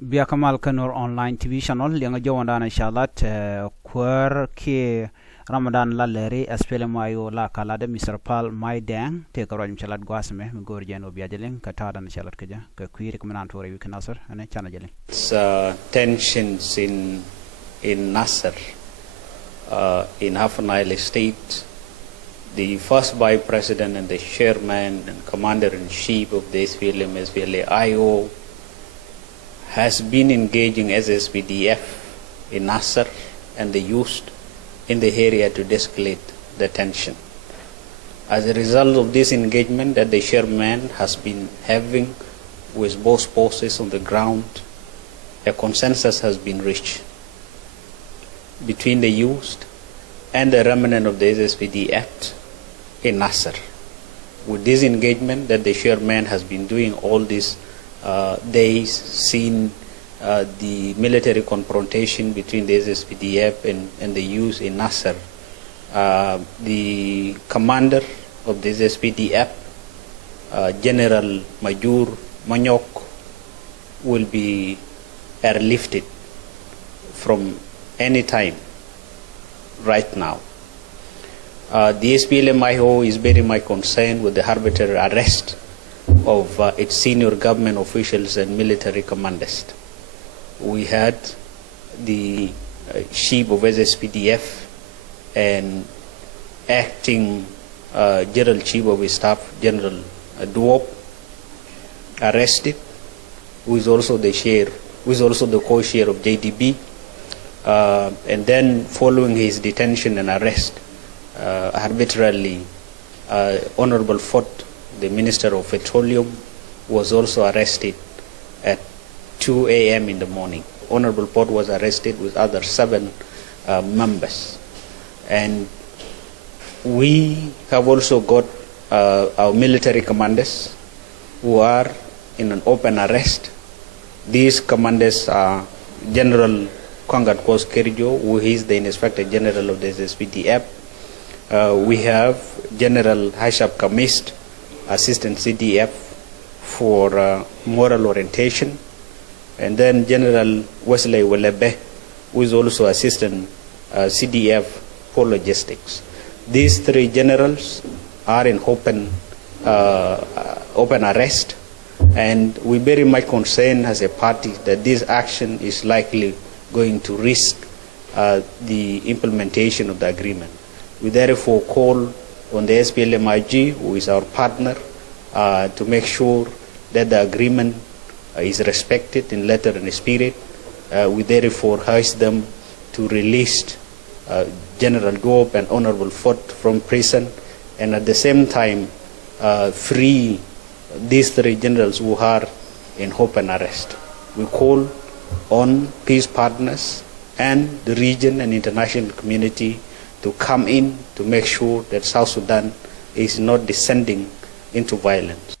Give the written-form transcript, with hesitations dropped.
Bia Kamal Kanur online TV channel yang jawadan inshallah kuar ke Ramadan la leri aspele mayo la kala de Mr. Paul Maidang te ko rajum chalat gwasme mi gor jeno biya jelen ka tada inshallah kaja ka kuiri ko manan tore wi kanasar ane chana jelen. Tensions in Nasser, in Half-Nile State. The first vice president and the chairman and commander-in-chief of the SPLM-SPLA-IO has been engaging SSPDF in Nasser and the youth in the area to de-escalate the tension. As a result of this engagement that the chairman has been having with both forces on the ground, a consensus has been reached between the youth and the remnant of the SSPDF in Nasser. With this engagement that the chairman has been doing all these days, seen the military confrontation between the SSPDF and the youth in Nasser, the commander of the SSPDF, General Major Manyok, will be airlifted from any time right now. The SPLM-IO is very much concerned with the arbitrary arrest of its senior government officials and military commanders. We had the chief of SSPDF and acting general chief of his staff, General Duop, arrested, who is also the co-chair of JDB. And then following his detention and arrest, arbitrarily, Honorable Fort, the Minister of Petroleum, was also arrested at 2 a.m. in the morning. Honorable Fort was arrested with other 7 members. And we have also got our military commanders who are in an open arrest. These commanders are General Kwangat Kos Kerijo, who is the Inspector General of the SSPDF. We have General Hashab Kamist, Assistant CDF for moral orientation, and then General Wesley Welebe, who is also Assistant CDF for logistics. These 3 generals are in open arrest, and we very much concerned as a party that this action is likely going to risk the implementation of the agreement. We therefore call on the SPLM-IG, who is our partner, to make sure that the agreement is respected in letter and spirit. We therefore urge them to release General Duop and Honorable Fort from prison, and at the same time free these 3 generals who are in open arrest. We call on peace partners and the region and international community to come in to make sure that South Sudan is not descending into violence.